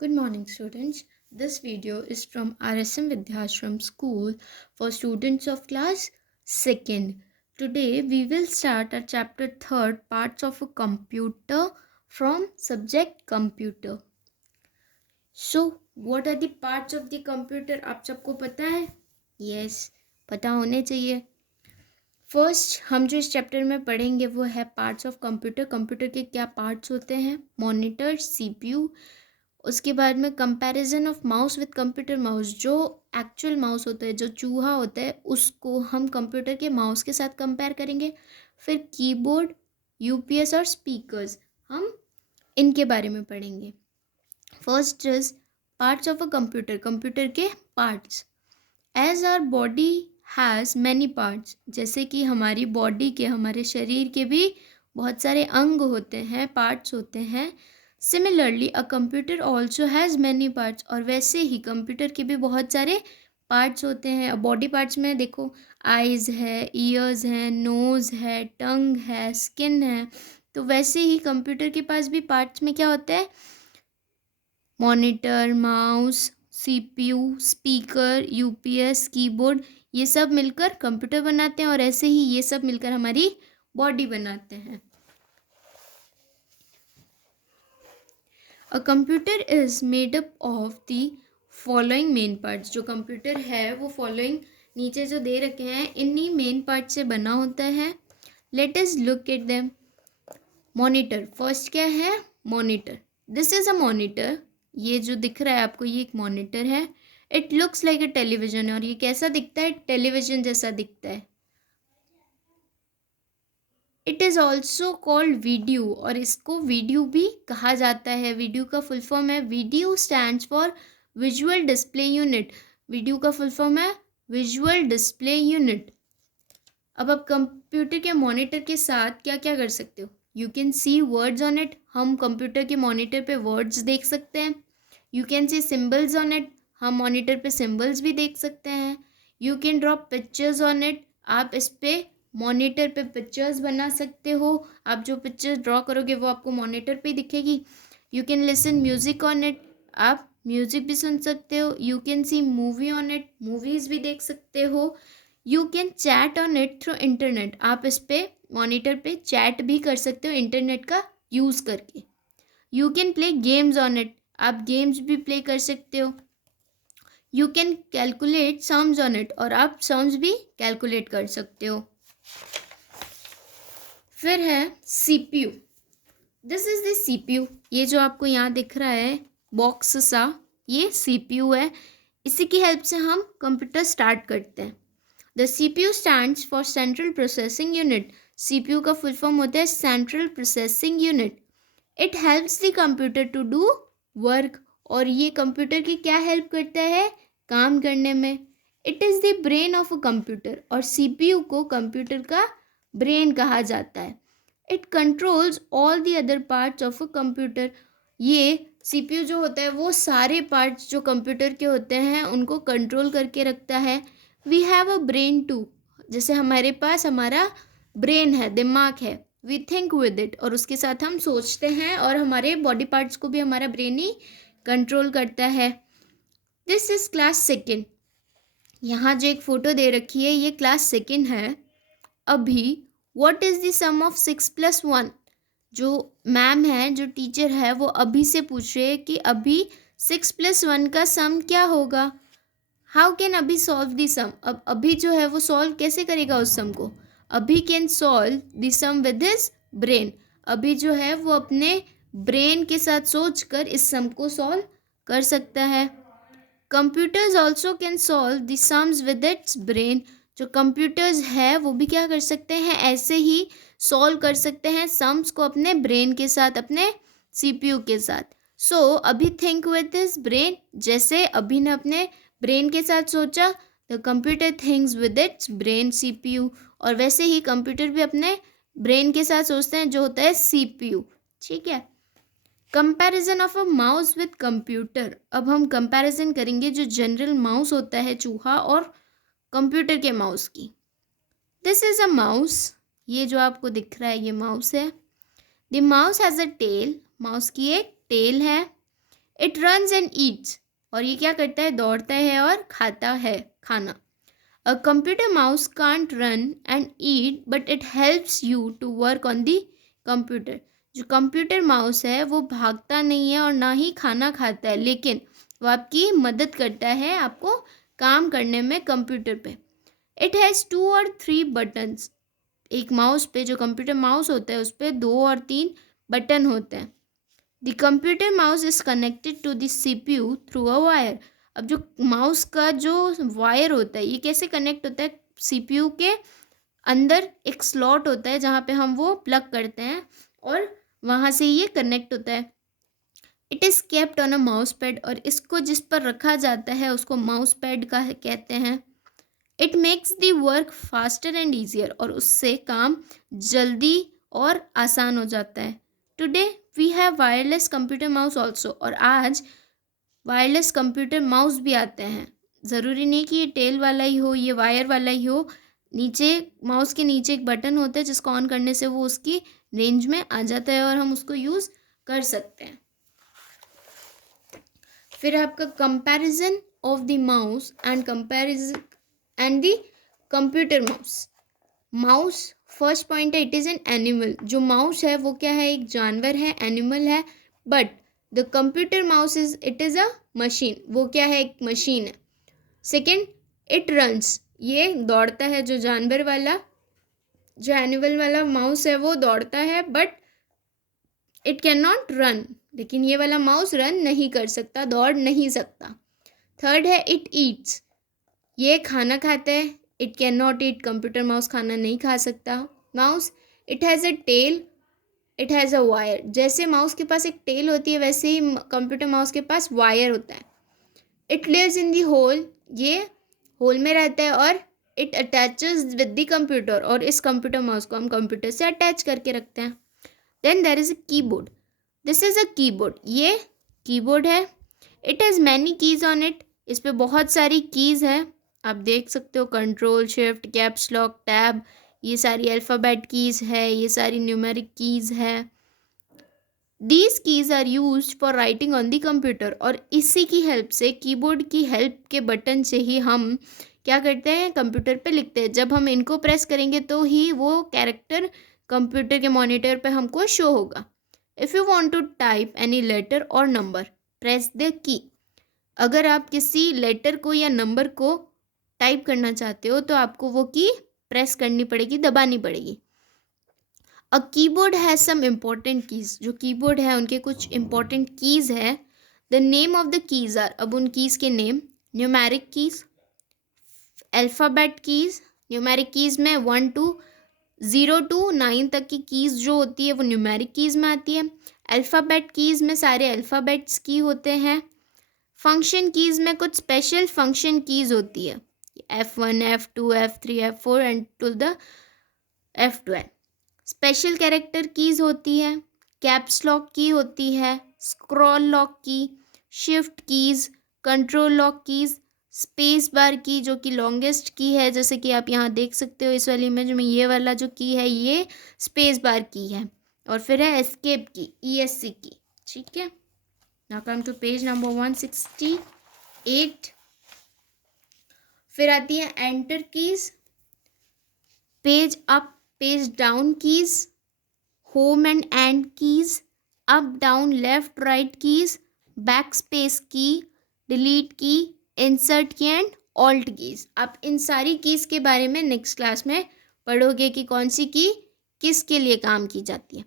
Good morning, students. This video is from RSM Vidyashram School for students of class 2nd. Today, we will start our chapter 3rd, Parts of a Computer from subject Computer. So, what are the parts of the computer? आप सबको पता है? Yes, पता होने चाहिए. First हम जो इस चैप्टर में पढ़ेंगे वो है पार्ट्स ऑफ कंप्यूटर. कंप्यूटर के क्या पार्ट्स होते हैं? Monitor, CPU. उसके बाद में comparison of mouse with computer mouse. जो एक्चुअल माउस होता है, जो चूहा होता है, उसको हम कंप्यूटर के माउस के साथ कंपेयर करेंगे. फिर कीबोर्ड, यूपीएस और स्पीकर्स, हम इनके बारे में पढ़ेंगे. First is parts of a computer. Computer के parts. As our body has many parts. जैसे कि हमारी बॉडी के, हमारे शरीर के भी बहुत सारे अंग होते हैं, पार्ट्स होते हैं. Similarly a computer also has many parts. और वैसे ही कंप्यूटर के भी बहुत सारे पार्ट्स होते हैं. बॉडी पार्ट्स में देखो, आइज़ है, ईयर्स हैं, नोज़ है, टंग है, स्किन है. तो वैसे ही कंप्यूटर के पास भी पार्ट्स में क्या होता है? Monitor, mouse, CPU, speaker, UPS, keyboard, ये सब मिलकर कंप्यूटर बनाते हैं. और ऐसे ही ये सब मिलकर हमारी बॉडी बनाते हैं. A computer is made up of the following main parts. जो कंप्यूटर है वो फॉलोइंग नीचे जो दे रखे हैं इन्हीं मेन पार्ट से बना होता है. Let us look at them. Monitor. First क्या है? Monitor. This is a monitor. ये जो दिख रहा है आपको, ये एक मॉनिटर है. It looks like a television. और ये कैसा दिखता है? टेलीविजन जैसा दिखता है. It is also called video. और इसको वीडियो भी कहा जाता है. वीडियो का फुल फॉर्म है, video stands for visual display unit. Video का फुल फॉर्म है विजुअल डिस्प्ले यूनिट. अब आप कंप्यूटर के मॉनिटर के साथ क्या क्या कर सकते हो? You can see words on it. हम कंप्यूटर के मॉनिटर पे वर्ड्स देख सकते हैं. You can see symbols on it. हम मॉनिटर पे सिम्बल्स भी देख सकते हैं. You can draw pictures on it. आप इस पे मॉनिटर पे पिक्चर्स बना सकते हो. आप जो पिक्चर्स ड्रॉ करोगे वो आपको मॉनिटर पे ही दिखेगी. You can listen music on it. आप म्यूज़िक भी सुन सकते हो. You can see movie on it. Movies भी देख सकते हो. You can chat on it through internet. आप इस पे मॉनिटर पे चैट भी कर सकते हो इंटरनेट का यूज़ करके. You can play games on it. आप गेम्स भी प्ले कर सकते हो. You can calculate sums on it. और आप सम्स भी कैलकुलेट कर सकते हो. फिर है CPU. This is the CPU. ये जो आपको यहाँ दिख रहा है बॉक्स सा, ये सीपीयू है. इसी की हेल्प से हम कंप्यूटर स्टार्ट करते हैं. The CPU stands for central processing unit. CPU का फुल फॉर्म होता है central processing unit. It helps the computer to do work. और ये कंप्यूटर की क्या हेल्प करता है? काम करने में. It is the brain of a computer. और सीपीयू को कंप्यूटर का ब्रेन कहा जाता है. It controls all the other parts of a computer. ये सीपीयू जो होता है वो सारे पार्ट्स जो कंप्यूटर के होते हैं उनको कंट्रोल करके रखता है. We have a brain too. जैसे हमारे पास हमारा ब्रेन है, दिमाग है. We think with it. और उसके साथ हम सोचते हैं. और हमारे बॉडी पार्ट्स को भी हमारा ब्रेन ही कंट्रोल करता है. This is class second. यहाँ जो एक फ़ोटो दे रखी है ये क्लास सेकेंड है. Abhi what is the sum of 6+1. जो मैम है, जो टीचर है, वो अभी से पूछ रहे हैं कि अभी 6+1 का सम क्या होगा. हाउ कैन अभी सॉल्व द सम. अब अभी जो है वो सॉल्व कैसे करेगा उस सम को? Abhi can solve the sum with his brain. अभी जो है वो अपने ब्रेन के साथ सोच कर इस सम को सॉल्व कर सकता है. Computers also can solve the sums with its brain. जो कंप्यूटर्स है वो भी क्या कर सकते हैं? ऐसे ही सॉल्व कर सकते हैं सम्स को अपने ब्रेन के साथ, अपने सीपीयू के साथ. सो अभी थिंक विद दिस ब्रेन. जैसे अभी ने अपने ब्रेन के साथ सोचा, the computer thinks with its brain, CPU. और वैसे ही कंप्यूटर भी अपने ब्रेन के साथ सोचते हैं, जो होता है सीपीयू. ठीक है. Comparison of a mouse with computer. अब हम कंपैरिजन करेंगे जो जनरल माउस होता है चूहा, और कंप्यूटर के माउस की. This is a mouse. ये जो आपको दिख रहा है ये माउस है. The mouse has a tail. Mouse की एक टेल है. इट रन्स एंड ईट्स, और ये क्या करता है, दौड़ता है और खाता है खाना। A computer mouse can't run and eat but it helps you to work on the computer. जो कंप्यूटर माउस है वो भागता नहीं है और ना ही खाना खाता है, लेकिन वो आपकी मदद करता है आपको काम करने में कंप्यूटर पे। इट हैज़ 2 और 3 बटन्स। एक माउस पे, जो कंप्यूटर माउस होता है उस पर 2 और 3 बटन होते हैं। The computer mouse is connected to the CPU through a wire. अब जो माउस का जो वायर होता है ये कैसे कनेक्ट होता है, CPU के अंदर एक स्लॉट होता है जहाँ पे हम वो प्लग करते हैं और वहाँ से ये कनेक्ट होता है। It is kept on a mouse pad, और इसको जिस पर रखा जाता है उसको माउस पैड का कहते हैं। It makes the work faster and easier, और उससे काम जल्दी और आसान हो जाता है। Today we have wireless computer mouse also, और आज वायरलेस कंप्यूटर माउस भी आते हैं। ज़रूरी नहीं कि ये टेल वाला ही हो, ये वायर वाला ही हो। नीचे माउस के नीचे एक बटन होता है जिसको ऑन करने से वो उसकी रेंज में आ जाता है और हम उसको यूज़ कर सकते हैं। फिर आपका comparison of the mouse and comparison and the computer mouse. Mouse, first point है, इट इज़ एन एनिमल। जो माउस है वो क्या है, एक जानवर है, एनिमल है। But the computer mouse it is a machine. वो क्या है, एक मशीन है। सेकेंड, इट रन्स, ये दौड़ता है। जो जानवर वाला, जो एनिमल वाला माउस है वो दौड़ता है, but it can not run, लेकिन ये वाला माउस रन नहीं कर सकता, दौड़ नहीं सकता। थर्ड है, इट ईट्स, ये खाना खाता है। It can not eat, computer mouse खाना नहीं खा सकता। Mouse, it has a tail, it has a wire. जैसे माउस के पास एक टेल होती है वैसे ही कंप्यूटर माउस के पास वायर होता है। It lives in the hole, ये होल में रहता है। और it attaches with the computer, और इस कंप्यूटर माउस को हम कंप्यूटर से अटैच करके रखते हैं। Then there is a keyboard, this is a keyboard, ये कीबोर्ड है। It has many keys on it, इस पर बहुत सारी कीज़ हैं। आप देख सकते हो, control, shift, caps lock, tab, ये सारी अल्फ़ाबेट कीज़ है, ये सारी न्यूमेरिक कीज़ है। These keys are use for writing on the computer, और इसी की हेल्प से, कीबोर्ड की हेल्प के बटन से ही हम क्या करते हैं, कंप्यूटर पे लिखते हैं। जब हम इनको प्रेस करेंगे तो ही वो कैरेक्टर कंप्यूटर के मॉनिटर पे हमको शो होगा। If you want to type any letter और नंबर, प्रेस द की। अगर आप किसी लेटर को या नंबर को टाइप करना चाहते हो तो आपको वो की प्रेस करनी पड़ेगी, दबानी पड़ेगी। A keyboard has some important keys, जो कीबोर्ड है उनके कुछ इम्पॉर्टेंट कीज़ है। The name of the keys are, अब उन कीज़ के name, numeric keys, alphabet keys. Numeric keys में 0 to 9 तक की कीज़ जो होती है वो न्यूमेरिक कीज़ में आती है। अल्फ़ाबेट कीज़ में सारे अल्फ़ाबेट्स की होते हैं। फंक्शन कीज़ में कुछ स्पेशल फंक्शन कीज़ होती है, F1, F2, F3, F4 and to the F12। Special character keys होती है, कैप्स लॉक की होती है, scroll lock key, shift keys, control lock keys, space bar key जो कि लॉन्गेस्ट की है, जैसे कि आप यहाँ देख सकते हो इस वाली इमेज में, ये वाला जो की है ये स्पेस बार की है। और फिर है एस्केप की, ESC की। ठीक है, now come to page number 168। फिर आती है enter keys, page up, page down keys, home end keys, up down left right keys, back space key, delete key, insert key and alt keys. आप इन सारी keys के बारे में next class में पढ़ोगे कि कौन सी की किसके लिए काम की जाती है।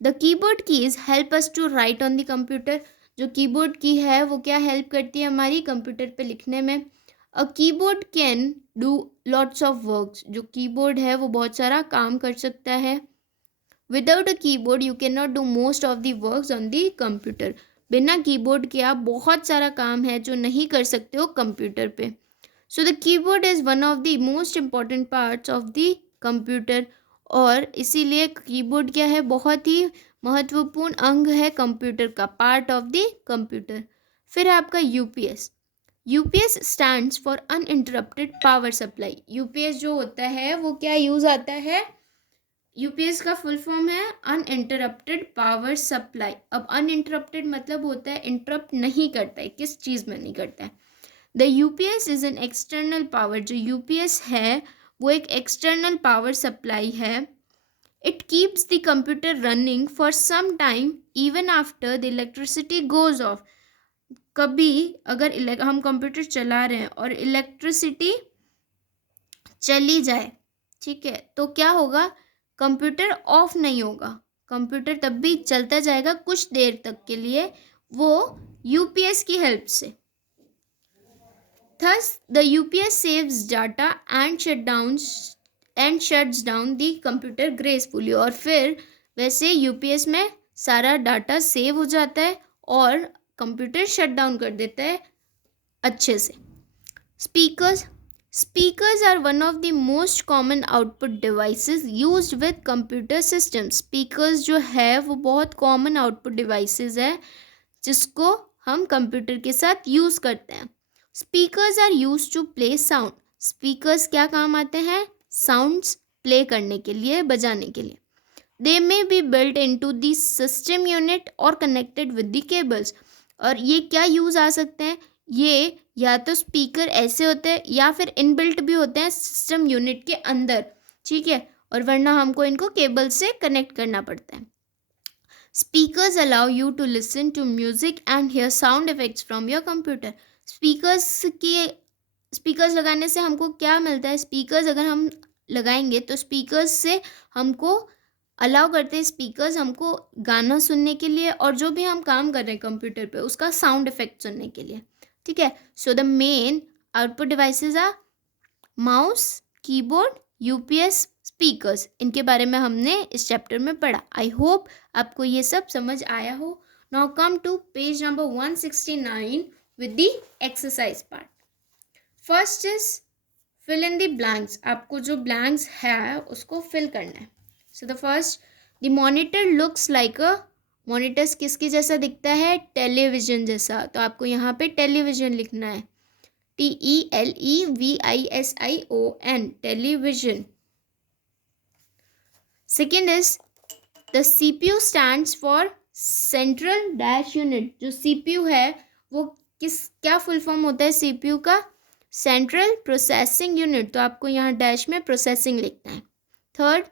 The keyboard keys help us to write on the computer, जो कीबोर्ड की है वो क्या हेल्प करती है हमारी कंप्यूटर पे लिखने में। A keyboard can do lots of works, जो कीबोर्ड है वो बहुत सारा काम कर सकता है। Without a keyboard you can not do most of the works on the computer, बिना कीबोर्ड के आप बहुत सारा काम है जो नहीं कर सकते हो कंप्यूटर पे। So the keyboard is one of the most important parts of the computer, और इसीलिए कीबोर्ड क्या है, बहुत ही महत्वपूर्ण अंग है कंप्यूटर का, पार्ट ऑफ द कंप्यूटर। फिर आपका UPS, UPS stands for uninterrupted power supply. UPS जो होता है वो क्या यूज़ आता है, यूपीएस का फुल फॉर्म है अनइंटरप्टेड पावर सप्लाई। अब अनइंटरप्टेड मतलब होता है इंटरप्ट नहीं करता है, किस चीज़ में नहीं करता है। The UPS is an external power, जो यूपीएस है वो एक एक्सटर्नल पावर सप्लाई है। It keeps the computer running for some time even after the electricity goes off. कभी अगर हम कंप्यूटर चला रहे हैं और इलेक्ट्रिसिटी चली जाए, ठीक है, तो क्या होगा, कंप्यूटर ऑफ नहीं होगा, कंप्यूटर तब भी चलता जाएगा कुछ देर तक के लिए, वो यूपीएस की हेल्प से। Thus, the UPS saves data and shuts down the computer gracefully। और फिर वैसे यूपीएस में सारा डाटा सेव हो जाता है और कंप्यूटर शट डाउन कर देता है अच्छे से। Speakers are one of the most common output devices used with computer system. Speakers जो है वो बहुत कॉमन आउटपुट डिवाइसेस है जिसको हम कंप्यूटर के साथ यूज़ करते हैं। Speakers are use to play sound. Speakers क्या काम आते हैं, साउंड्स प्ले करने के लिए, बजाने के लिए। They may be built into the system unit और कनेक्टेड विद द केबल्स। और ये क्या यूज़ आ सकते हैं, ये या तो स्पीकर ऐसे होते हैं या फिर इनबिल्ट भी होते हैं सिस्टम यूनिट के अंदर, ठीक है, और वरना हमको इनको केबल से कनेक्ट करना पड़ता है। Speakers allow you to listen to music and hear sound effects from your computer. Speakers लगाने से हमको क्या मिलता है, स्पीकर्स अगर हम लगाएंगे तो स्पीकर्स से हमको अलाउ करते हैं, स्पीकर्स हमको गाना सुनने के लिए और जो भी हम काम कर रहे हैं कंप्यूटर पे उसका साउंड इफेक्ट सुनने के लिए, ठीक है। So the main output devices are mouse, keyboard, UPS, speakers. इनके बारे में हमने इस चैप्टर में पढ़ा। आई होप आपको ये सब समझ आया हो। Now come to page number 169 with the exercise part. First is fill in the blanks। आपको जो blanks है उसको fill करना है। So the first, the monitor looks like a, monitors किसके जैसा दिखता है, टेलीविजन जैसा, तो आपको यहाँ पे टेलीविजन लिखना है, TELEVISION, television. Second is the CPU stands for central dash unit। जो CPU है वो क्या फुल फॉर्म होता है सीपीयू का, सेंट्रल प्रोसेसिंग यूनिट, तो आपको यहाँ डैश में प्रोसेसिंग लिखना है। Third,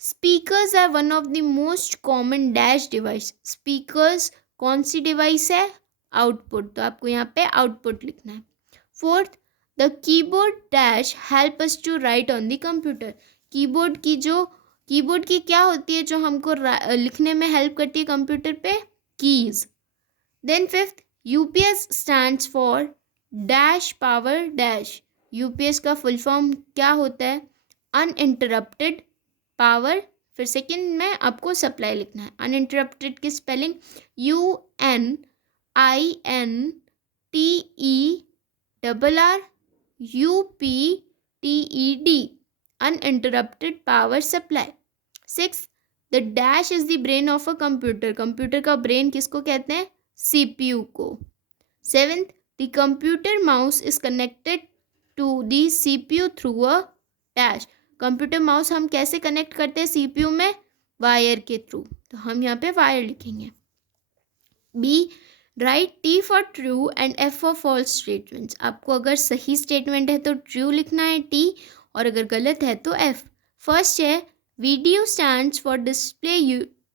speakers are one of the most common dash device. Speakers कौन सी डिवाइस है, आउटपुट, तो आपको यहाँ पे आउटपुट लिखना है। Fourth, the keyboard dash help us to write on the computer. Keyboard की क्या होती है जो हमको लिखने में हेल्प करती है कंप्यूटर पे, keys. Then fifth, UPS stands for dash power dash. UPS का फुल फॉर्म क्या होता है, अनइंटरप्टेड पावर, फिर सेकंड में आपको सप्लाई लिखना है। अनइंटरप्टेड की spelling UNINTERRUPTED, uninterrupted power supply. Six, the dash is the brain of a computer. Computer का ब्रेन किसको कहते हैं, CPU को। Seventh, the computer mouse is connected to the CPU through a dash. Computer mouse हम कैसे connect करते हैं CPU में, वायर के थ्रू, तो हम यहाँ पे वायर लिखेंगे। B, write T for true and F for false statements. आपको अगर सही स्टेटमेंट है तो ट्रू लिखना है T, और अगर गलत है तो F। फर्स्ट है video stands for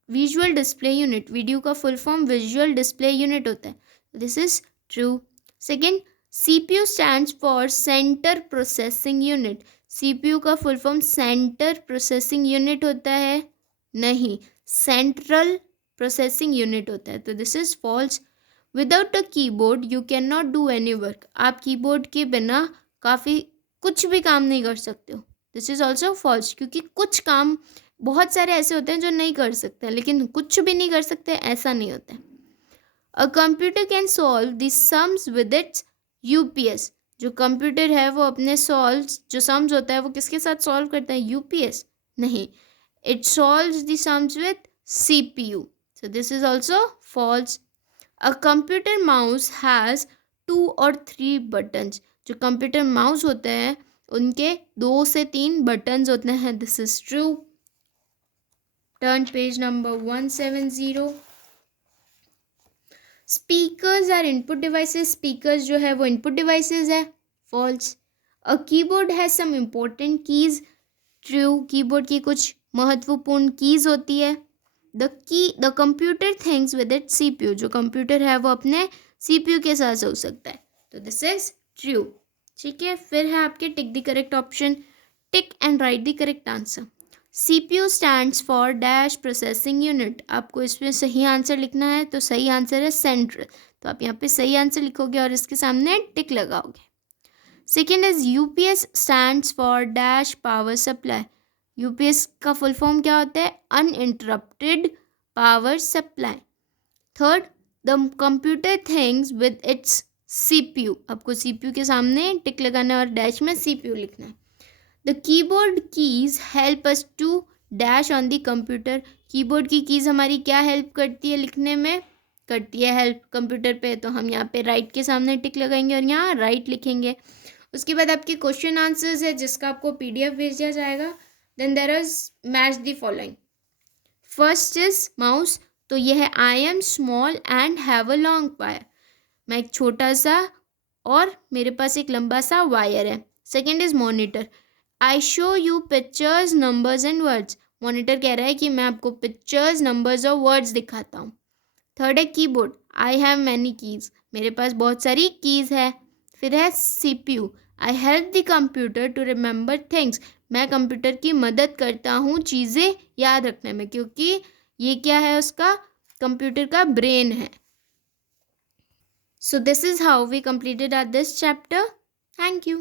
visual display unit. Video का full form visual display unit होता है, this is true. Second, CPU stands for centre processing unit. CPU का full form centre processing unit होता है, नहीं, सेंट्रल प्रोसेसिंग यूनिट होता है, तो this is false. Without a keyboard you can not do any work. आप keyboard के बिना कुछ भी काम नहीं कर सकते हो, दिस इज ऑल्सो फॉल्स, क्योंकि कुछ काम बहुत सारे ऐसे होते हैं जो नहीं कर सकते, लेकिन कुछ भी नहीं कर सकते ऐसा नहीं होता है। A computer can solve the sums with its UPS. जो कंप्यूटर है वो अपने जो सम्स होता है वो किसके साथ सॉल्व करता है, यूपीएस नहीं, it solves the sums with CPU, so this is also false. A computer mouse has 2 or 3 buttons। जो कंप्यूटर माउस होते हैं उनके 2 से 3 बटन्स होते हैं, this is true. Turn page number 170। Speakers are input devices, speakers जो है वो इनपुट डिवाइसेस है, false. A keyboard has some important keys, true, keyboard की कुछ महत्वपूर्ण कीज होती है। The computer thinks with it CPU, जो कंप्यूटर है वो अपने सीपीयू के साथ हो सकता है, तो दिस इज ट्रू। ठीक है, फिर है आपके tick the correct option, tick and right the correct answer. CPU stands for dash processing unit, आपको इसमें सही आंसर लिखना है, तो सही आंसर है सेंट्रल, तो आप यहाँ पे सही आंसर लिखोगे और इसके सामने टिक लगाओगे। Second is UPS stands for dash power supply, UPS का फुल फॉर्म क्या होता है, uninterrupted power supply. Third, the computer things with its CPU, आपको CPU के सामने टिक लगाना है और डैश में CPU लिखना है। The keyboard keys help us to dash on the computer, keyboard की कीज हमारी क्या हेल्प करती है लिखने में, करती है हेल्प कंप्यूटर पे, तो हम यहाँ पे राइट के सामने टिक लगाएंगे और यहाँ राइट लिखेंगे। उसके बाद आपके क्वेश्चन आंसर्स है जिसका आपको PDF भेज दिया जाएगा। Then there is match the following. First is mouse, तो यह है I am small and have a long wire, मैं एक छोटा सा और मेरे पास एक लंबा सा वायर है। Second is monitor, I show you pictures numbers and words, monitor कह रहा है कि मैं आपको पिक्चर्स नंबर्स और वर्ड्स दिखाता हूँ। थर्ड है keyboard, I have many keys, मेरे पास बहुत सारी कीज है। फिर है CPU, I help the computer to remember things, मैं कंप्यूटर की मदद करता हूँ चीज़ें याद रखने में, क्योंकि ये क्या है, उसका कंप्यूटर का ब्रेन है। So this is how we completed our this chapter. Thank you.